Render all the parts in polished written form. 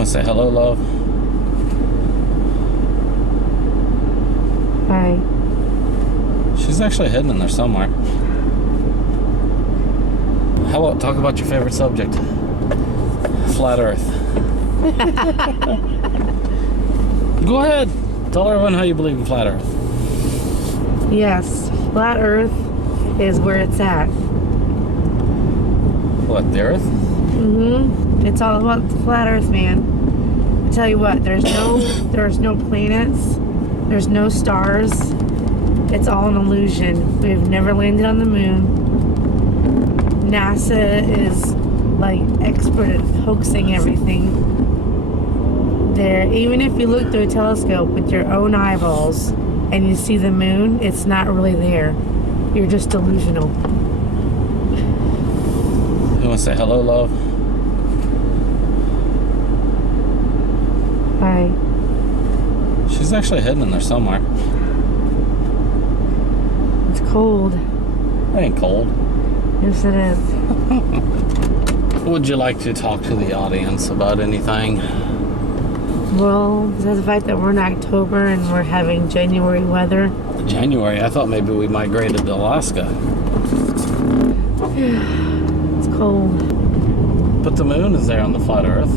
want to say hello, love? Hi. She's actually hidden in there somewhere. How about talk about your favorite subject? Flat Earth. Go ahead. Tell everyone how you believe in Flat Earth. Yes, flat Earth is where it's at. What, the Earth? It's all about the flat Earth, man. I tell you what, there's no planets, there's no stars. It's all an illusion. We've never landed on the moon. NASA is like expert at hoaxing everything. There, even if you look through a telescope with your own eyeballs and you see the moon, it's not really there. You're just delusional. You want to say hello, love? Hi. She's actually hidden in there somewhere. It's cold. It ain't cold. Yes, it is. Would you like to talk to the audience about anything? Well, besides the fact that we're in October and we're having January weather. January? I thought maybe we migrated to Alaska. It's cold. But the moon is there on the flat Earth.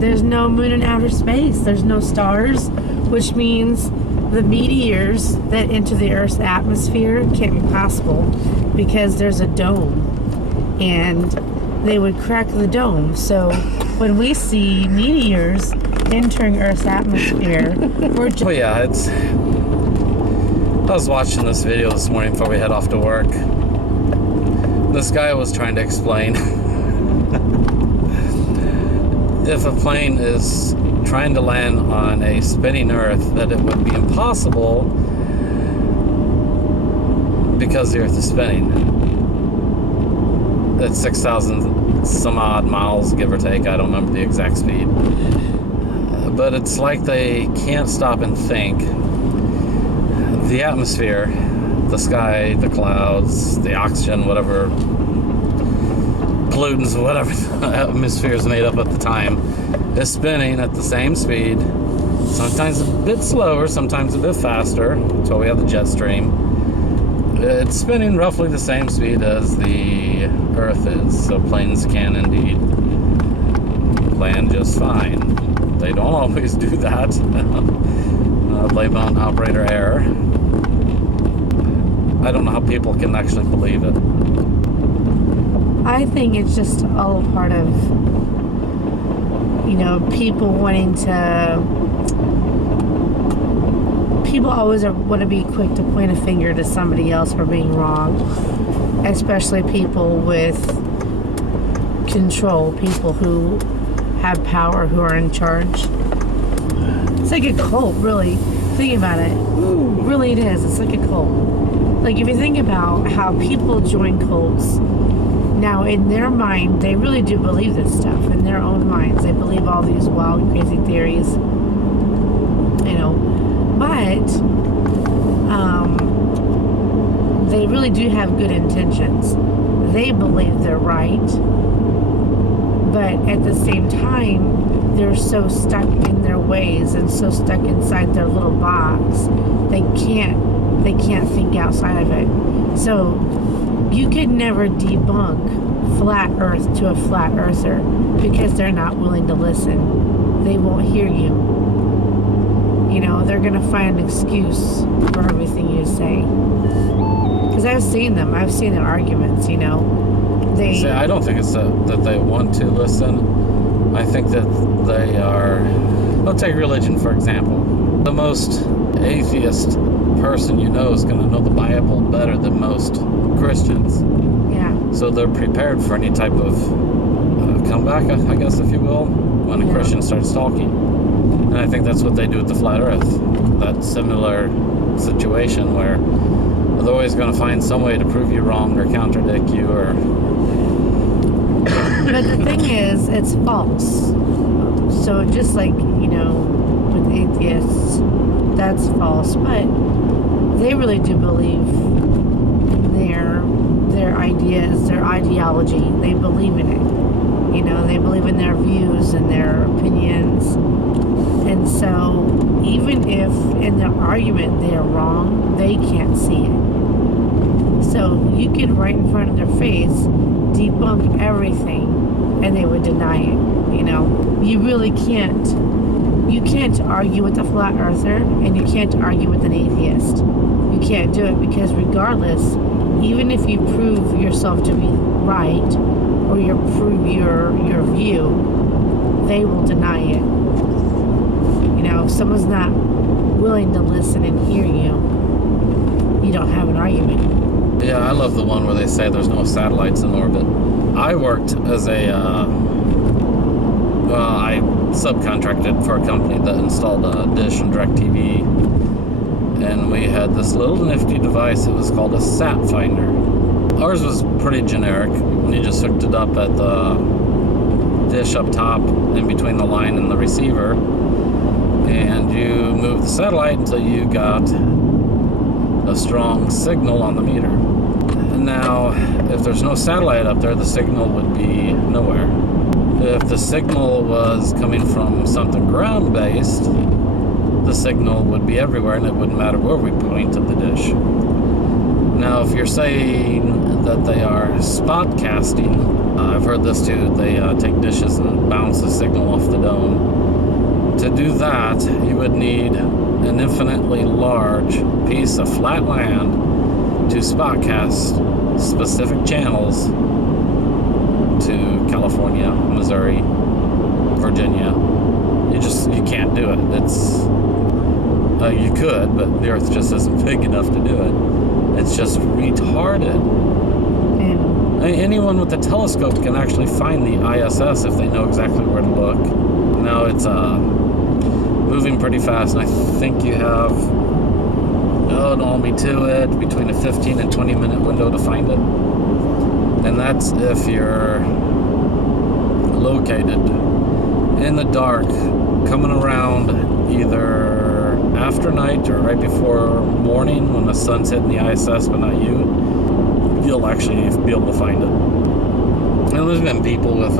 There's no moon in outer space. There's no stars, which means the meteors that enter the Earth's atmosphere can't be possible because there's a dome and they would crack the dome. So when we see meteors entering Earth's atmosphere, we're just... Well, yeah, it's... I was watching this video this morning before we head off to work. This guy was trying to explain if a plane is trying to land on a spinning Earth, that it would be impossible because the Earth is spinning. It's 6,000 some odd miles, give or take. I don't remember the exact speed. But it's like they can't stop and think. The atmosphere, the sky, the clouds, the oxygen, whatever pollutants, whatever the atmosphere is made up at the time, is spinning at the same speed, sometimes a bit slower, sometimes a bit faster. That's why we have the jet stream. It's spinning roughly the same speed as the Earth is, so planes can indeed land just fine. They don't always do that. Blame it on operator error. I don't know how people can actually believe it. I think it's just all a part of, people wanting to... People always want to be quick to point a finger to somebody else for being wrong. Especially people with control, people who have power, who are in charge. It's like a cult, really. Think about it. Really it is. It's like a cult. Like if you think about how people join cults, now in their mind, they really do believe this stuff. In their own minds, they believe all these wild, crazy theories. But they really do have good intentions. They believe they're right. But at the same time, they're so stuck in their ways and so stuck inside their little box, they can't think outside of it. So you could never debunk flat Earth to a flat earther because they're not willing to listen. They won't hear you. They're gonna find an excuse for everything you say. Because I've seen them. I've seen their arguments. See, I don't think it's that they want to listen. I think that they are... Let's take religion, for example. The most atheist person is going to know the Bible better than most Christians. Yeah. So they're prepared for any type of comeback, I guess, if you will, when a Christian starts talking. And I think that's what they do with the flat Earth. That similar situation where they're always going to find some way to prove you wrong or contradict you or... But the thing is, it's false. So just like, with atheists, that's false. But they really do believe their ideas, their ideology. They believe in it. You know, they believe in their views and their opinions. And so, even if in their argument they are wrong, they can't see it. So, you could right in front of their face debunk everything and they would deny it. You know, you really can't. You can't argue with a flat earther and you can't argue with an atheist. You can't do it because regardless, even if you prove yourself to be right or you prove your view, they will deny it. You know, if someone's not willing to listen and hear you, you don't have an argument. Yeah, I love the one where they say there's no satellites in orbit. I worked as I subcontracted for a company that installed a Dish and DirecTV, and we had this little nifty device. It was called a sat finder. Ours was pretty generic. You just hooked it up at the dish up top in between the line and the receiver, and you moved the satellite until you got a strong signal on the meter. Now, if there's no satellite up there, the signal would be nowhere. If the signal was coming from something ground-based, the signal would be everywhere, and it wouldn't matter where we pointed the dish. Now, if you're saying that they are spot casting, I've heard this too, they take dishes and bounce the signal off the dome. To do that, you would need an infinitely large piece of flat land to spot cast specific channels to California, Missouri, Virginia. You can't do it. It's you could, but the Earth just isn't big enough to do it. It's just retarded. Anyone with a telescope can actually find the ISS if they know exactly where to look. Now it's moving pretty fast, and I think you have an army to it between a 15 and 20 minute window to find it. And that's if you're located in the dark, coming around either after night or right before morning when the sun's hitting the ISS but not you, you'll actually be able to find it. And there's been people with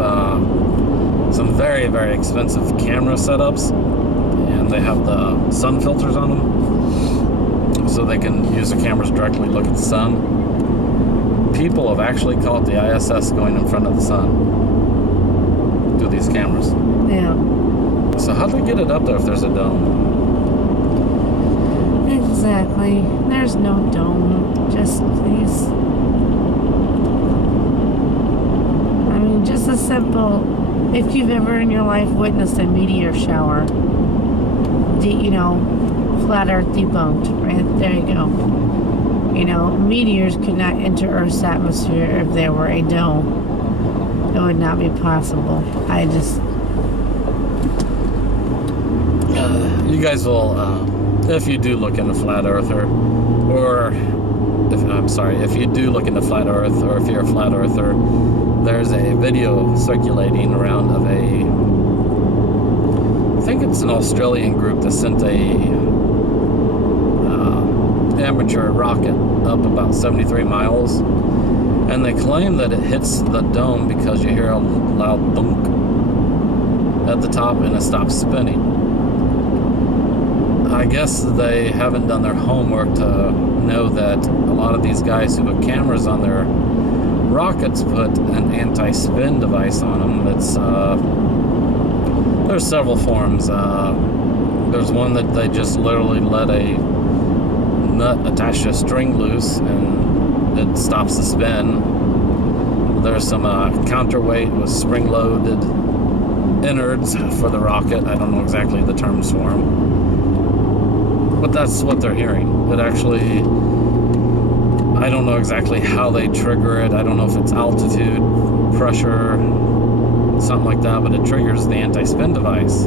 some very, very expensive camera setups, and they have the sun filters on them so they can use the cameras directly look at the sun. People have actually caught the ISS going in front of the sun through these cameras. Yeah. So how do they get it up there if there's a dome? Exactly. There's no dome. Just these. I mean, just a simple. If you've ever in your life witnessed a meteor shower, flat Earth debunked. Right there you go. Meteors could not enter Earth's atmosphere if there were a dome. It would not be possible. You guys will, if you do look into Flat Earther, or if you do look into Flat Earth, or if you're a Flat Earther, there's a video circulating around of I think it's an Australian group that sent a amateur rocket up about 73 miles, and they claim that it hits the dome because you hear a loud thunk at the top and it stops spinning. I guess they haven't done their homework to know that a lot of these guys who put cameras on their rockets put an anti-spin device on them. There's several forms. There's one that they just literally let a nut attached to a string loose and it stops the spin. There's some counterweight with spring-loaded innards for the rocket. I don't know exactly the terms for them, but that's what they're hearing. It actually, I don't know exactly how they trigger it. I don't know if it's altitude, pressure, something like that, but it triggers the anti-spin device,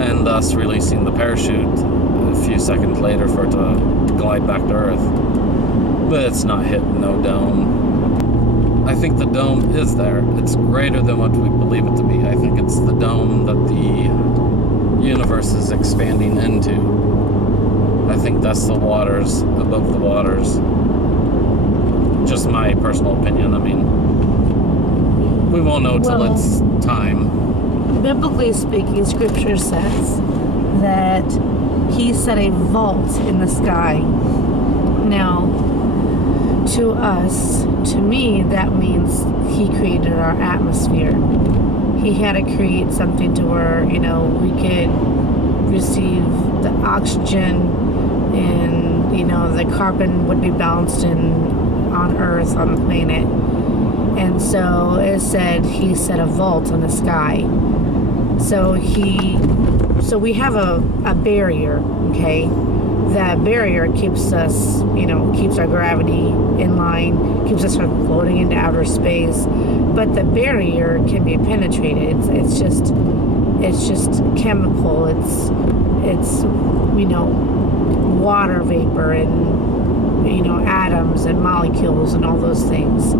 and thus releasing the parachute a few seconds later for it to glide back to Earth. But it's not hitting no dome. I think the dome is there. It's greater than what we believe it to be. I think it's the dome that the universe is expanding into. I think that's the waters above the waters. Just my personal opinion. I mean, We won't know till Well- it's time. Biblically speaking, Scripture says that he set a vault in the sky. Now, to us, to me, that means he created our atmosphere. He had to create something to where, we could receive the oxygen and, the carbon would be balanced on Earth, on the planet. And so it said he set a vault in the sky. So we have a barrier, okay? That barrier keeps us, keeps our gravity in line, keeps us from floating into outer space. But the barrier can be penetrated. It's just chemical. It's water vapor and atoms and molecules and all those things.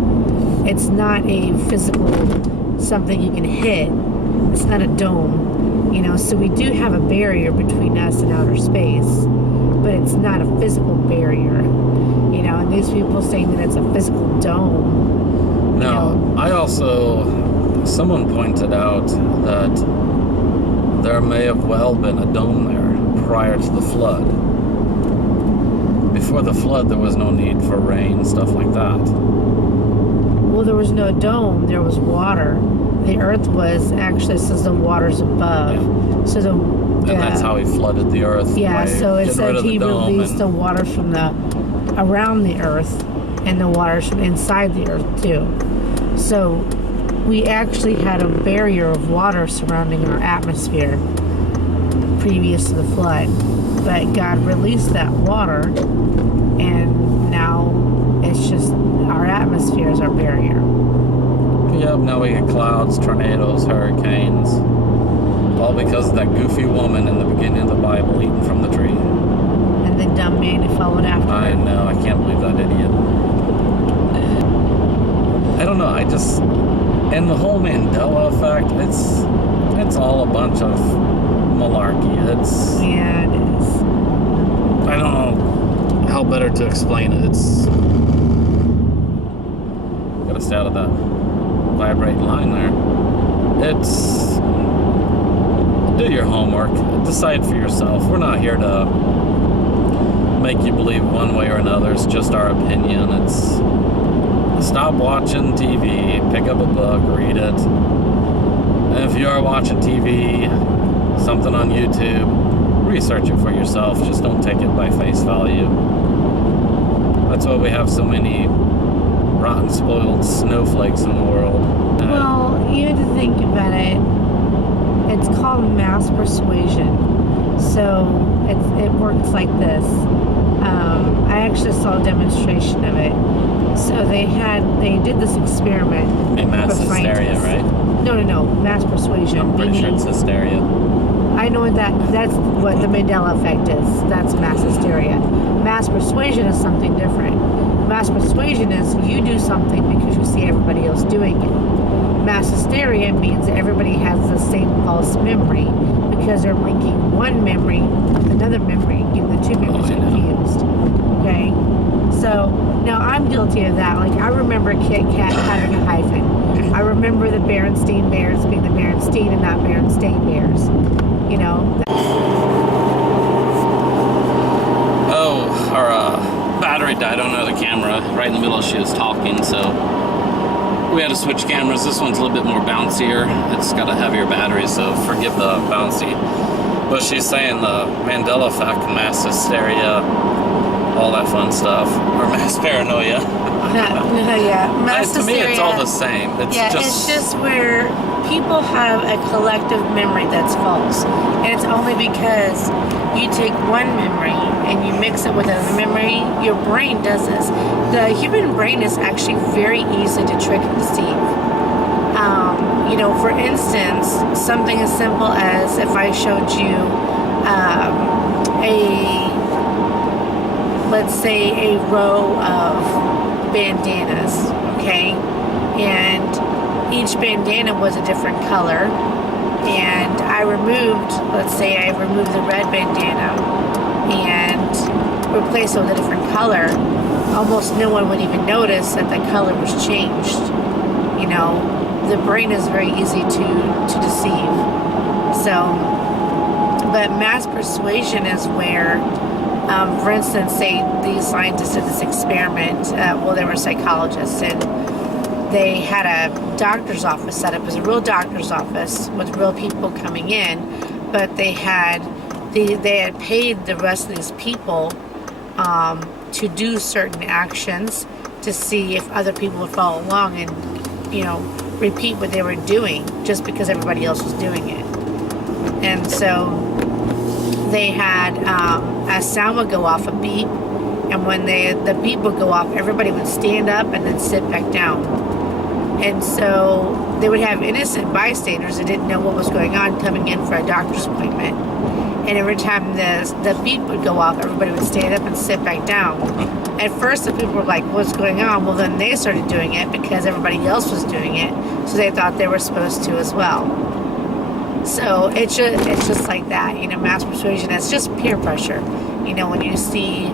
It's not a physical something you can hit. It's not a dome. So we do have a barrier between us and outer space, but it's not a physical barrier. And these people saying that it's a physical dome. Now, someone pointed out that there may have well been a dome there prior to the flood. Before the flood, there was no need for rain, stuff like that. Well, there was no dome, there was water. The earth was actually, says the water's above. Yeah. So And that's how he flooded the earth. Yeah, by so it getting said rid of the he dome released and- the water from around the earth and the waters from inside the earth too. So we actually had a barrier of water surrounding our atmosphere previous to the flood. But God released that water, and now it's just our atmosphere is our barrier. Yep, now we get clouds, tornadoes, hurricanes. All because of that goofy woman in the beginning of the Bible eating from the tree. And the dumb man who followed after I her. know, I can't believe that idiot. I don't know, and the whole Mandela effect, it's all a bunch of malarkey. Yeah, it is. I don't know how better to explain it. Gotta stay out of that vibrating line there. Do your homework. Decide for yourself. We're not here to make you believe one way or another. It's just our opinion. Stop watching TV, pick up a book, read it. And if you are watching TV, something on YouTube, research it for yourself. Just don't take it by face value. That's why we have so many rotten, spoiled snowflakes in the world. Well, you have to think about it. It's called mass persuasion. So it works like this. I actually saw a demonstration of it. So they did this experiment. Mass with hysteria, scientists. right? No, mass persuasion. I'm pretty sure meaning- it's hysteria. I know that's what the Mandela effect is. That's mass hysteria. Mass persuasion is something different. Mass persuasion is you do something because you see everybody else doing it. Mass hysteria means that everybody has the same false memory because they're linking one memory with another memory, getting the two memories I know. confused. Okay? So now I'm guilty of that. Like I remember Kit Kat having a hyphen. I remember the Berenstain Bears being the Berenstain and not Berenstain Bears. Oh, our battery died on the camera right in the middle as she was talking, so we had to switch cameras. This one's a little bit more bouncier. It's got a heavier battery, so forgive the bouncy. But she's saying the Mandela effect, mass hysteria, all that fun stuff, or mass paranoia. Yeah, mass To me, it's hysteria. all the same. It's It's just where people have a collective memory that's false. And it's only because you take one memory and you mix it with another memory, your brain does this. The human brain is actually very easy to trick and deceive. For instance, something as simple as if I showed you let's say a row of bandanas, okay? And each bandana was a different color. And let's say I removed the red bandana and replaced it with a different color. Almost no one would even notice that the color was changed, the brain is very easy to deceive. So, but mass persuasion is where, for instance, say these scientists did this experiment. Well, they were psychologists, and they had a doctor's office set up as a real doctor's office with real people coming in, but they had paid the rest of these people to do certain actions to see if other people would follow along and, you know, repeat what they were doing just because everybody else was doing it. And so they had a sound would go off, a beep, and when the beep would go off, everybody would stand up and then sit back down. And so they would have innocent bystanders that didn't know what was going on coming in for a doctor's appointment. And every time the beep would go off, everybody would stand up and sit back down. At first, the people were like, what's going on? Well, then they started doing it because everybody else was doing it, so they thought they were supposed to as well. So it's just like that, you know, mass persuasion. It's just peer pressure. You know, when you see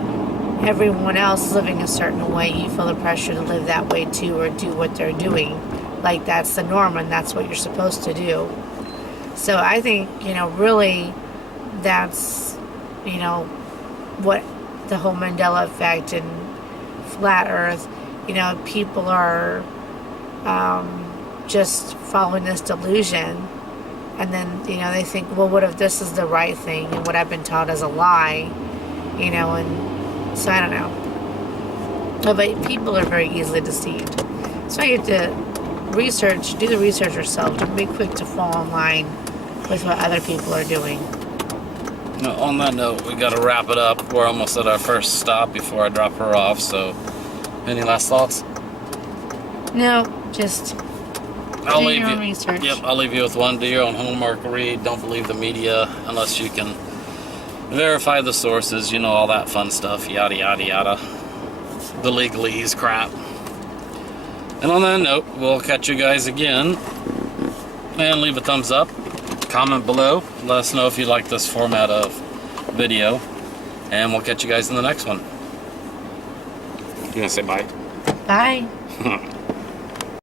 everyone else living a certain way, you feel the pressure to live that way too, or do what they're doing. Like that's the norm and that's what you're supposed to do. So I think, you know, really that's, you know, what the whole Mandela effect and flat earth, you know, people are just following this delusion. And then, you know, they think, well, what if this is the right thing and what I've been taught is a lie, you know, and so I don't know. But people are very easily deceived. So you have to do the research yourself. Don't be quick to fall in line with what other people are doing. Now, on that note, we got to wrap it up. We're almost at our first stop before I drop her off. So, any last thoughts? No, just do your own research. Yep, I'll leave you with one. Do your own homework, read. Don't believe the media unless you can verify the sources. You know, all that fun stuff. Yada, yada, yada. The legalese crap. And on that note, we'll catch you guys again. And leave a thumbs up. Comment below. Let us know if you like this format of video. And we'll catch you guys in the next one. You gonna say bye? Bye.